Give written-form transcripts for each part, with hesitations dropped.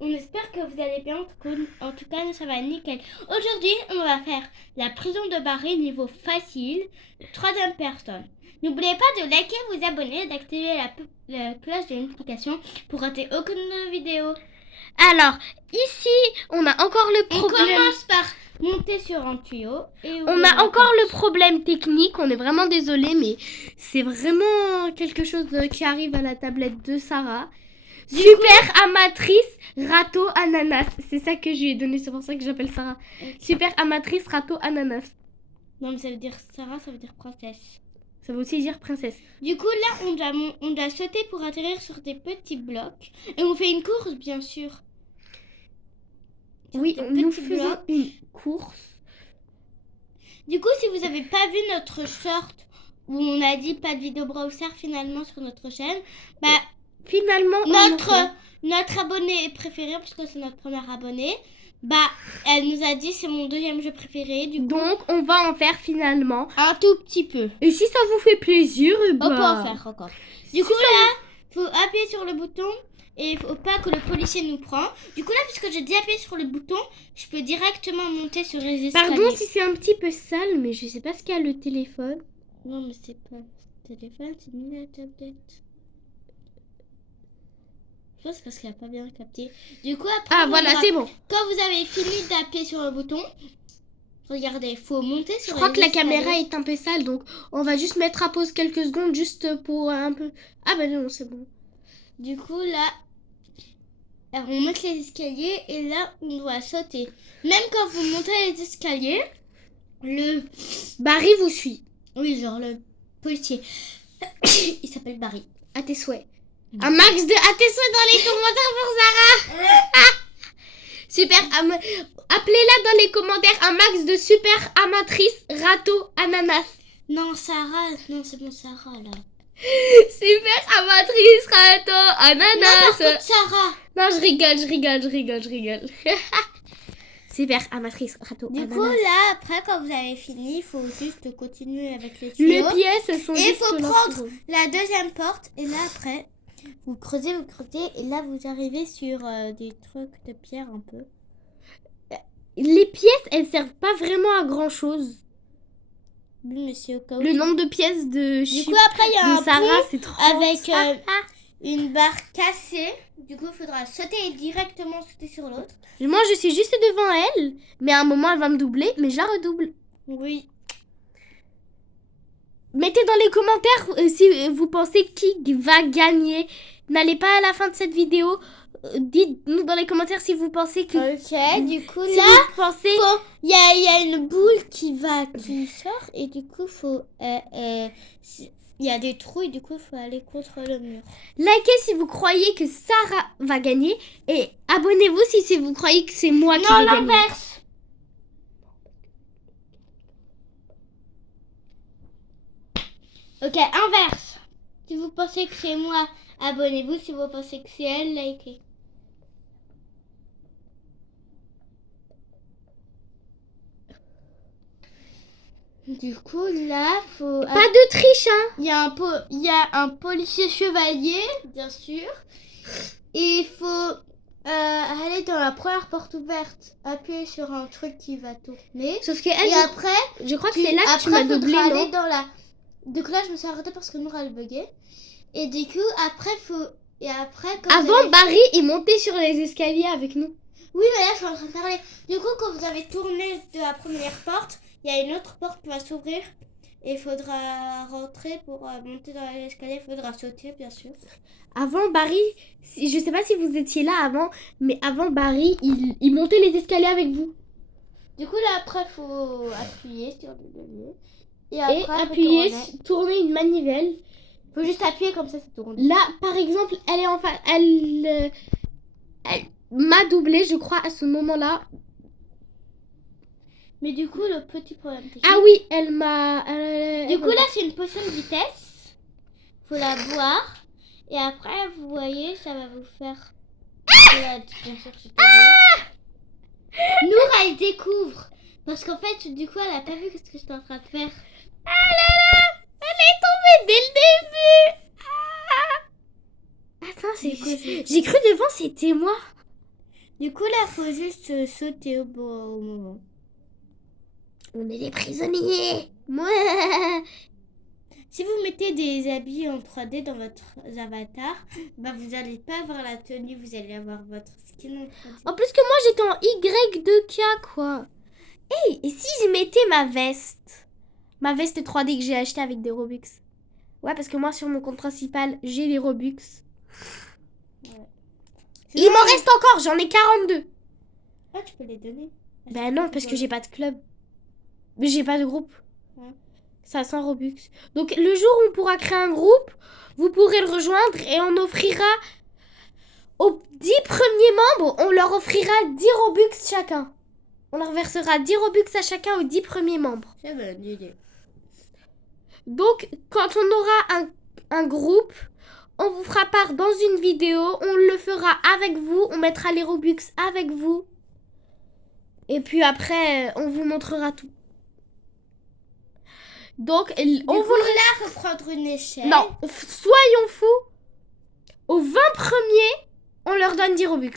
On espère que vous allez bien. En tout cas, nous, ça va nickel. Aujourd'hui, on va faire la prison de Barry niveau facile, troisième personne. N'oubliez pas de liker, vous abonner et d'activer la cloche de notification pour rater aucune de nos vidéos. Alors, ici, on a encore le problème. On commence par monter sur un tuyau. Et on a encore le problème technique. On est vraiment désolé, mais c'est vraiment quelque chose qui arrive à la tablette de Sarah. Super amatrice râteau ananas. C'est ça que je lui ai donné, c'est pour ça que j'appelle Sarah. Okay. Super amatrice râteau ananas. Non, mais ça veut dire Sarah, ça veut dire princesse. Ça veut aussi dire princesse. Du coup, là, on doit sauter pour atterrir sur des petits blocs. Et on fait une course, bien sûr. Oui, nous faisons une course. Du coup, si vous n'avez pas vu notre short où on a dit pas de vidéo browser finalement sur notre chaîne, bah finalement notre abonné préféré, parce que c'est notre premier abonné, bah elle nous a dit c'est mon deuxième jeu préféré. Donc on va en faire finalement un tout petit peu. Et si ça vous fait plaisir, on peut en faire encore. Du coup là, faut appuyer sur le bouton. Et il faut pas que le policier nous prend. Du coup là, puisque j'ai déjà appuyé sur le bouton, je peux directement monter sur les escaliers. Pardon si c'est un petit peu sale, mais je sais pas ce qu'il y a le téléphone. Non, mais c'est pas le téléphone, c'est ni la tablette. Je pense parce qu'il a pas bien capté. Du coup après... Ah voilà, c'est bon. Quand vous avez fini d'appuyer sur le bouton, regardez, faut monter sur Je crois que la caméra est un peu sale, donc on va juste mettre à pause quelques secondes juste pour un peu... Ah bah non, c'est bon. Du coup là... Alors, on monte les escaliers et là, on doit sauter. Même quand vous montez les escaliers, le Barry vous suit. Oui, genre le policier. Il s'appelle Barry. À tes souhaits. Un max de à tes souhaits dans les commentaires pour Sarah. Super. Appelez-la dans les commentaires un max de super amatrice râteau ananas. Non, Sarah. Non, c'est bon, Sarah là. Super amatrice râteau ananas. Non, Sarah. Non, je rigole. Super amatrice râteau ananas. Du coup, là, après, quand vous avez fini, il faut juste continuer avec les tuyaux. Les pièces sont et il faut prendre la deuxième porte. Et là, après, vous creusez. Et là, vous arrivez sur des trucs de pierre un peu. Les pièces, elles servent pas vraiment à grand chose. Oui, monsieur. Le nombre de pièces de Du coup, après, il y a un Sarah, c'est 30. Avec une barre cassée. Du coup, il faudra sauter directement sur l'autre. Moi, je suis juste devant elle. Mais à un moment, elle va me doubler. Mais je la redouble. Oui. Mettez dans les commentaires si vous pensez qui va gagner. N'allez pas à la fin de cette vidéo. Dites-nous dans les commentaires si vous pensez que... Ok, du coup, si là, il y a une boule qui sort. Et du coup, il y a des trous et du coup, il faut aller contre le mur. Likez si vous croyez que Sarah va gagner. Et abonnez-vous si vous croyez que c'est moi qui vais gagner. Non, l'inverse. Ok, inverse. Si vous pensez que c'est moi, abonnez-vous. Si vous pensez que c'est elle, likez. Du coup, là, faut... Pas de triche, hein. Il y a un policier chevalier, bien sûr. Et il faut aller dans la première porte ouverte, appuyer sur un truc qui va tourner. Sauf que et après, je crois que c'est là que tu m'as doublé, non? Aller dans la... Du coup, là, je me suis arrêtée parce que nous, elle buguait. Et du coup, après, avant, Barry est monté sur les escaliers avec nous. Oui, mais là, je suis en train de parler. Du coup, quand vous avez tourné de la première porte, il y a une autre porte qui va s'ouvrir. Et il faudra rentrer pour monter dans l'escalier. Il faudra sauter, bien sûr. Avant, Barry, je sais pas si vous étiez là avant, mais avant, Barry, il montait les escaliers avec vous. Du coup, là, après, il faut appuyer sur le levier. Et après, appuyer, tourner une manivelle. Il faut juste appuyer comme ça tourne. Là, par exemple, elle est en face. Elle m'a doublé, je crois, à ce moment-là. Mais du coup, le petit problème technique... Ah oui, elle m'a... Du coup, là, c'est une potion de vitesse. Faut la boire. Et après, vous voyez, ça va vous faire... Bien sûr, Nour, elle découvre. Parce qu'en fait, du coup, elle a pas vu ce que j'étais en train de faire. Ah là là, elle est tombée dès le début. Attends, c'est quoi? J'ai cru devant, c'était moi. Du coup, là, faut juste sauter au moment. On est des prisonniers. Ouais. Si vous mettez des habits en 3D dans votre avatar, bah vous n'allez pas avoir la tenue, vous allez avoir votre skin en 3D. En plus que moi, j'étais en Y2K, quoi. Hey, et si je mettais ma veste? Ma veste 3D que j'ai achetée avec des Robux. Ouais, parce que moi, sur mon compte principal, j'ai les Robux. Ouais. Il m'en reste encore, j'en ai 42. Ah, tu peux les donner. Ben non, parce que j'ai pas de club. Mais j'ai pas de groupe. Ouais. Ça sent Robux. Donc, le jour où on pourra créer un groupe, vous pourrez le rejoindre et on offrira aux 10 premiers membres, on leur offrira 10 Robux chacun. On leur versera 10 Robux à chacun aux 10 premiers membres. C'est bonne idée. Donc, quand on aura un groupe, on vous fera part dans une vidéo. On le fera avec vous. On mettra les Robux avec vous. Et puis après, on vous montrera tout. Donc, on vous là, faut prendre une échelle. Non, soyons fous. Aux 20 premiers, on leur donne 10 Robux.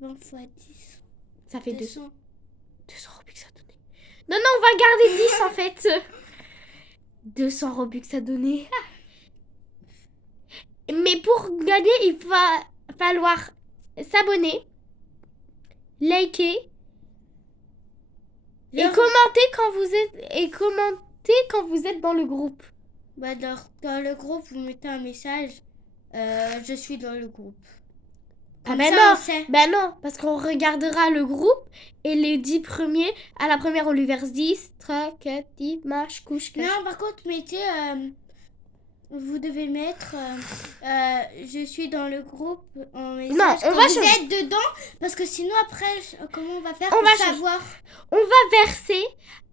20 x 10. Ça fait 200. 200. 200 Robux à donner. Non, on va garder 10 en fait. 200 Robux à donner. Mais pour gagner, il va falloir s'abonner, liker et commenter quand vous êtes dans le groupe. Bah, dans le groupe, vous mettez un message. Je suis dans le groupe. Ah Comme ben ça, non, on sait. ben non, parce qu'on regardera le groupe et les 10 premiers, à la première on lui verse 10, 3, 4, 10, marche, couche, cache. Non, par contre, mettez... vous devez mettre je suis dans le groupe en message Non, on quand va vous changer. êtes dedans, parce que sinon après comment on va faire On pour va changer. savoir? On va verser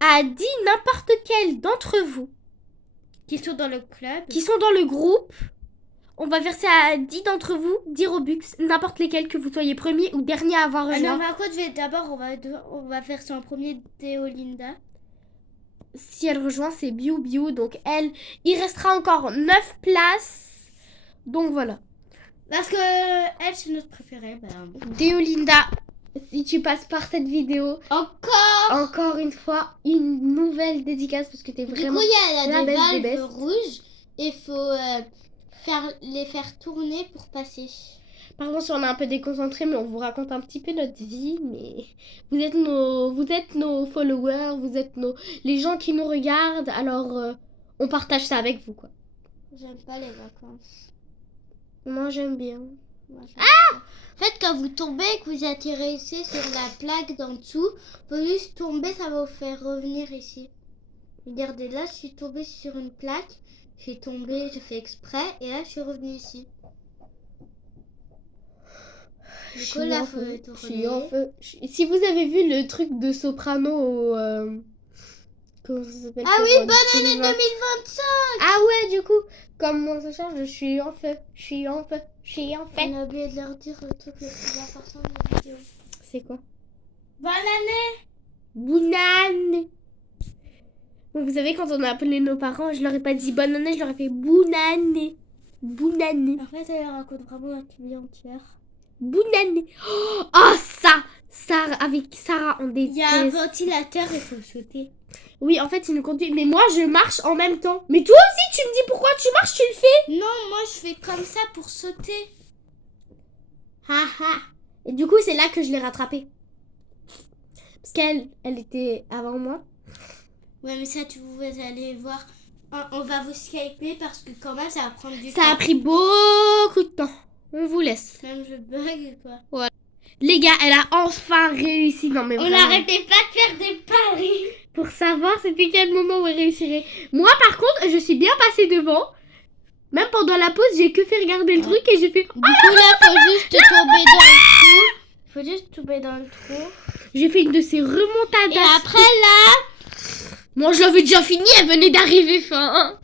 à 10 n'importe quel d'entre vous Qui sont dans le club. qui sont dans le groupe. On va verser à 10 d'entre vous 10 Robux, n'importe lesquels, que vous soyez premier ou dernier à avoir Ah rejoint. non, par contre, d'abord on va faire son premier Théolinda. Si elle rejoint, c'est Biou. Donc il restera encore 9 places. Donc voilà. Parce que elle c'est notre préférée. Bah. Déolinda, si tu passes par cette vidéo, encore une fois, une nouvelle dédicace parce que t'es vraiment... Du coup, il y a la des best des valves best. rouges et il faut les faire tourner pour passer. Par contre, on est un peu déconcentré, mais on vous raconte un petit peu notre vie. Mais vous êtes nos followers, vous êtes les gens qui nous regardent. Alors, on partage ça avec vous, quoi. J'aime pas les vacances. Moi, j'aime bien. En fait, quand vous tombez et que vous atterrissez sur la plaque d'en dessous, faut juste tomber, ça va vous faire revenir ici. Regardez, là, je suis tombée sur une plaque. J'ai tombé, j'ai fait exprès, et là, je suis revenue ici. Du coup, là, faut Je suis tourner. en feu. Si vous avez vu le truc de Soprano au... comment ça s'appelle? Ah oui, bonne année 2020. 2025! Ah ouais, du coup, comme moi ça change, je suis en feu. On a oublié de leur dire le truc le plus important de la vidéo. C'est quoi? Bonne année! Bounane. Bon, vous savez, quand on a appelé nos parents, je leur ai pas dit bonne année, je leur ai fait bounane. Bounane. En fait, elle raconte vraiment la vie entière. Bounane. Oh, ça Sarah, avec Sarah, on Il y a un déteste. ventilateur, il faut sauter. Oui, en fait, il nous conduit. Mais moi, je marche en même temps. Mais toi aussi, tu me dis pourquoi tu marches, tu le fais. Non, moi, je fais comme ça pour sauter. Haha. Et du coup, c'est là que je l'ai rattrapée. Parce elle était avant moi. Ouais, mais ça, vous allez voir. On va vous skyper parce que quand même, ça va prendre du Ça a temps. pris beaucoup de temps. On vous laisse. Même je bug, quoi. Les gars, elle a enfin réussi. Non, mais On vraiment. n'arrêtait pas de faire des paris. Pour savoir c'était quel moment où elle réussirait. Moi, par contre, je suis bien passée devant. Même pendant la pause, j'ai que fait regarder le truc et j'ai fait... Du coup, là, faut juste tomber dans le trou. Faut juste tomber dans le trou. J'ai fait une de ces remontadas. Et après, là... Moi, je l'avais déjà fini, elle venait d'arriver fin.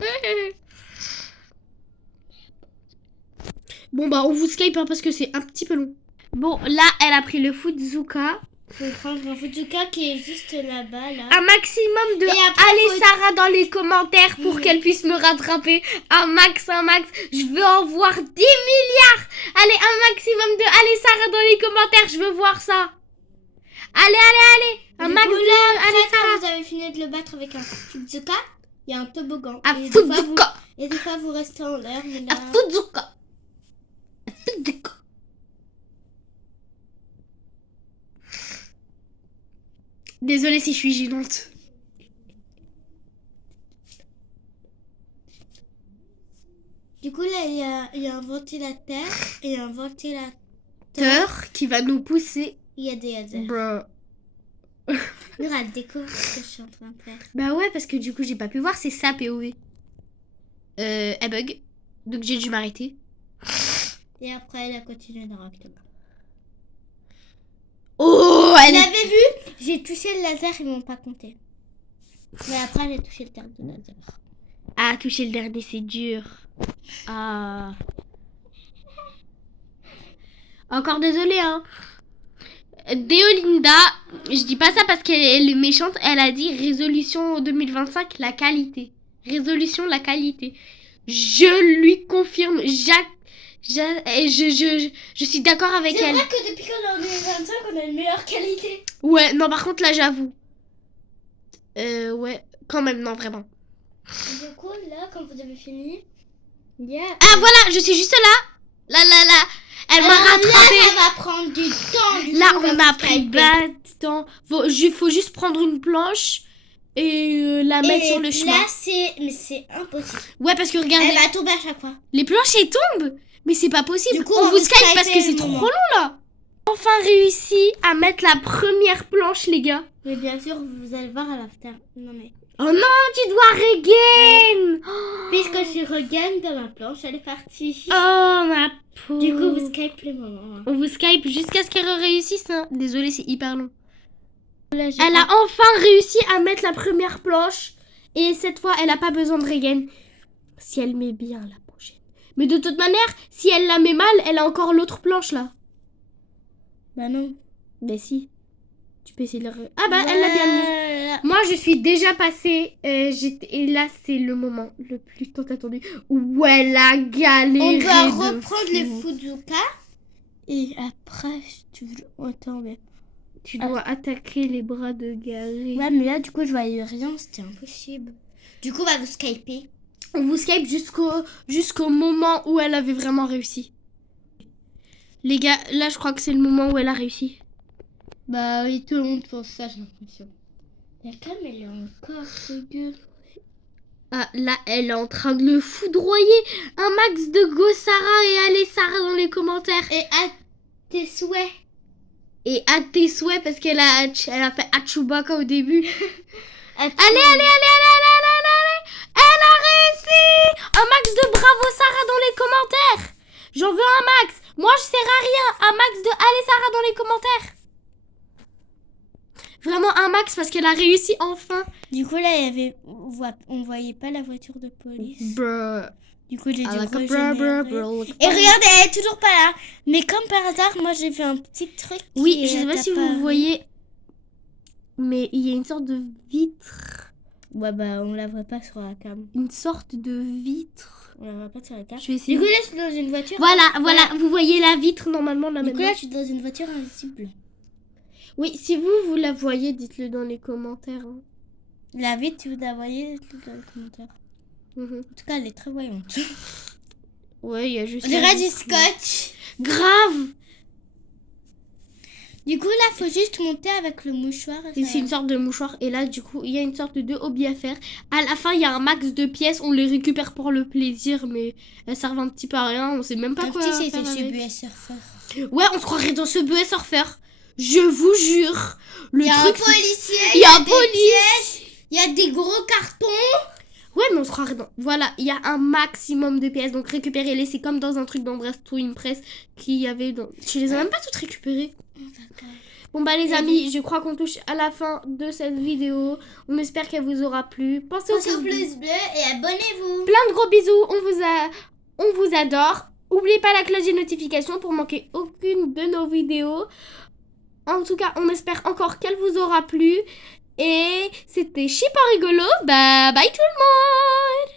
Bon, bah, on vous Skype hein, parce que c'est un petit peu long. Bon, là, elle a pris le Fuzuka. Faut prendre un Fuzuka qui est juste là-bas, là. Un maximum de Et après, allez faut- Sarah dans les commentaires pour Mhm. qu'elle puisse me rattraper. Un max. Je veux en voir 10 milliards. Allez, un maximum de allez Sarah dans les commentaires. Je veux voir ça. Allez. Un Du max coup, de là, allez après, Sarah. quand vous avez fini de le battre avec un Fuzuka, il y a un toboggan. Un Et des fois, vous- Fuzuka. Et des fois, vous restez en l'air, mais là... Un Fuzuka. Désolée si je suis gênante. Du coup, là, il y a un ventilateur et un ventilateur. Qui va nous pousser. Il y a des lasers. Bro. Regarde, découvre ce que je suis en train de faire. Bah ouais, parce que du coup, j'ai pas pu voir, c'est ça POV. Elle bug. Donc j'ai dû m'arrêter. Et après, elle a continué directement. Oh, Vous elle est... avez vu? J'ai touché le laser, ils m'ont pas compté. Mais après, j'ai touché le terme de laser. Ah, toucher le dernier, c'est dur. Ah. Encore désolée, hein. Déolinda, je dis pas ça parce qu'elle est méchante, elle a dit résolution 2025, la qualité. Résolution, la qualité. Je lui confirme, je suis d'accord avec C'est elle. vrai que depuis qu'on est en 2025, on a une meilleure qualité. Ouais, non, par contre, là, j'avoue. Ouais, quand même, non, vraiment. Du coup, là, quand vous avez fini, il y a... Ah, voilà, je suis juste là. Là. Elle m'a Alors rattrapé. là, ça va prendre du temps. Du Là, coup, on va a vous pris skyper. bas de temps. Faut juste prendre une planche et la mettre sur le chemin. Là, mais c'est impossible. Ouais, parce que regardez, Elle va tomber à chaque fois. les planches, elles tombent. Mais c'est pas possible. Du coup, on on vous va Skype parce que Skyper c'est le trop moment. long, là. Enfin réussi à mettre la première planche, les gars. Mais bien sûr, vous allez voir à l'after. Non, mais... Oh non, tu dois regain. Puisque je regagne dans ma planche, elle est partie. Oh, ma peau. Du coup, vous Skype le moment. Hein. On vous Skype jusqu'à ce qu'elle réussisse. Hein. Désolée, c'est hyper long. Là, Elle a enfin réussi à mettre la première planche. Et cette fois, elle a pas besoin de regain. Si elle met bien la prochaine. Mais de toute manière, si elle la met mal, elle a encore l'autre planche là. Bah non. Mais si. Tu peux essayer de la... Ah bah, elle l'a bien mise. Moi, je suis déjà passée. Et là, c'est le moment le plus tant attendu. Où elle a galéré. On va de reprendre fou. le Fuzuka. Et après, tu veux... Attends, mais... Tu dois attaquer les bras de Gary. Ouais, mais là, du coup, je voyais rien. C'était impossible. Du coup, on va vous Skyper. On vous Skype jusqu'au moment où elle avait vraiment réussi. Les gars, là, je crois que c'est le moment où elle a réussi. Bah oui, tout le monde pense ça, j'ai l'impression. La cam, elle est encore dégueu. Ah, là, elle est en train de le foudroyer. Un max de go Sarah et allez Sarah dans les commentaires. Et à tes souhaits. Et à tes souhaits parce qu'elle a fait Achubaka au début. Allez. Elle a réussi. Un max de bravo Sarah dans les commentaires. J'en veux un max. Moi, je sers à rien. Un max de allez Sarah dans les commentaires. Vraiment un max parce qu'elle a réussi enfin. Du coup, là, il y avait... On voyait pas la voiture de police. Bruh. Du coup, j'ai dû Like a régénérer. bruh. Et regardez, elle est toujours pas là. Mais comme par hasard, moi, j'ai fait un petit truc. Oui, qui je sais pas est si apparu. vous voyez, mais il y a une sorte de vitre. Ouais, bah, on la voit pas sur la cam. Une sorte de vitre. On la voit pas sur la cam. Je vais Du essayer. coup, là, je suis dans une voiture. Voilà, vous voyez la vitre normalement là Du coup, maintenant. là, je suis dans une voiture invisible. Oui, si vous la voyez, dites-le dans les commentaires. Hein. La vitre, si vous la voyez, dites-le dans les commentaires. Mhm. En tout cas, elle est très voyante. Ouais, il y a juste. On la dirait du vitre. scotch. Grave. Du coup, là, faut juste monter avec le mouchoir. et Et ça c'est une va. sorte de mouchoir. Et là, du coup, il y a une sorte de hobby à faire. À la fin, il y a un max de pièces. On les récupère pour le plaisir, mais elles servent un petit peu à rien. On sait même pas Un quoi petit, faire c'était avec. chez BS Surfer. Ouais, on se croirait dans ce BS Surfer. Je vous jure. Le Il y a un truc, c'est- policier, il y a un des police. pièces, il y a des gros cartons. Ouais, mais on se croirait dans... Voilà, il y a un maximum de pièces. Donc récupérez-les. C'est comme dans un truc dans Dress to Impress qu'il y avait dans... Je les ai même pas toutes récupérées. Bon bah les amis, je crois qu'on touche à la fin de cette vidéo. On espère qu'elle vous aura plu. Pensez au Pensez au pouce bleu. plus bleu et abonnez-vous. Plein de gros bisous. On vous adore. N'oubliez pas la cloche des notifications pour manquer aucune de nos vidéos. En tout cas, on espère encore qu'elle vous aura plu. Et c'était super rigolo. Bah, bye tout le monde!